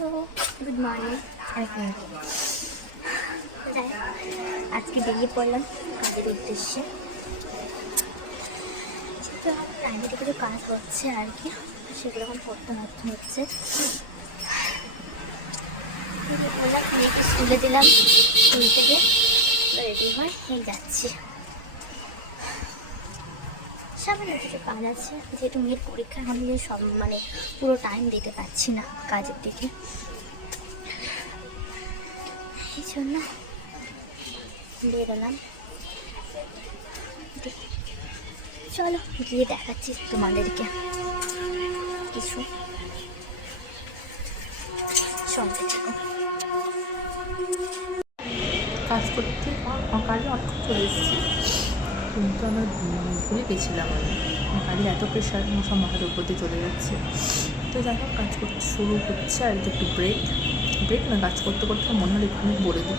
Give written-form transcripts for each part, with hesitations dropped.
Hello, good morning. আজকে বেরিয়ে পড়লাম কাজের উদ্দেশ্যে। প্রাইভেটে কিছু কাজ হচ্ছে আর কি, সেগুলো এখন করতে হচ্ছে। বললাম মেয়েকে স্কুলে দিলাম, স্কুল থেকে রেডি হয় এই যাচ্ছি। সামনে কিছু কাজ আছে, যেহেতু মেয়ের পরীক্ষা এখন সব পুরো টাইম দিতে পারছি না কাজের দিকে, এই জন্য বেরোলাম। চলো গিয়ে দেখাচ্ছি তোমাদেরকে কিছু, সঙ্গে থেকো। কাজ করতে কাজে অনেক চলে এসেছি, কিন্তু আমার ভুলে গেছিলাম। আমি কাজের এত প্রেশার সব মাথার উপর দিয়ে চলে যাচ্ছে। তো যাই হোক, কাজ করতে শুরু হচ্ছে আর একটু ব্রেক না, কাজ করতে করতে মনে হলো একটু বলে দিই।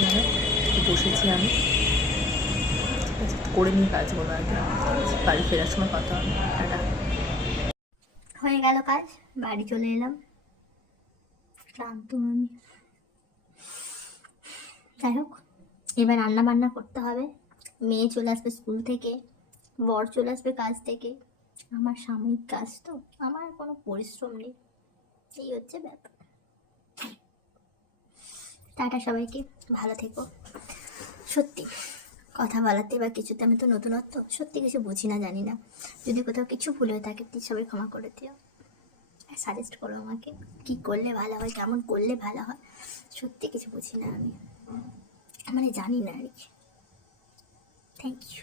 যাই হোক, বসেছি আমি, ঠিক আছে, করে নিই কাজগুলো আগে, বাড়ি ফেরার সময় কথা হবে। হয়ে গেল কাজ, বাড়ি চলে এলাম, ক্লান্ত আমি। যাই হোক, এবার রান্না বান্না করতে হবে। মেয়ে চলে আসবে স্কুল থেকে, বর চলে আসবে কাজ থেকে। আমার সাময়িক কাজ, তো আমার কোনো পরিশ্রম নেই, এই হচ্ছে ব্যাপার। টাটা সবাইকে, ভালো থেকো। সত্যি কথা বলাতে বা কিছুতে আমি তো নতুনত্ব, সত্যি কিছু বুঝি না, জানি না। যদি কোথাও কিছু ভুল হয়ে থাকে প্লিজ সবাই ক্ষমা করে দিও, সাজেস্ট করো আমাকে কি করলে ভালো হয়, কেমন করলে ভালো হয়। সত্যি কিছু বুঝি না আমি, জানি না আর কি। Thank you.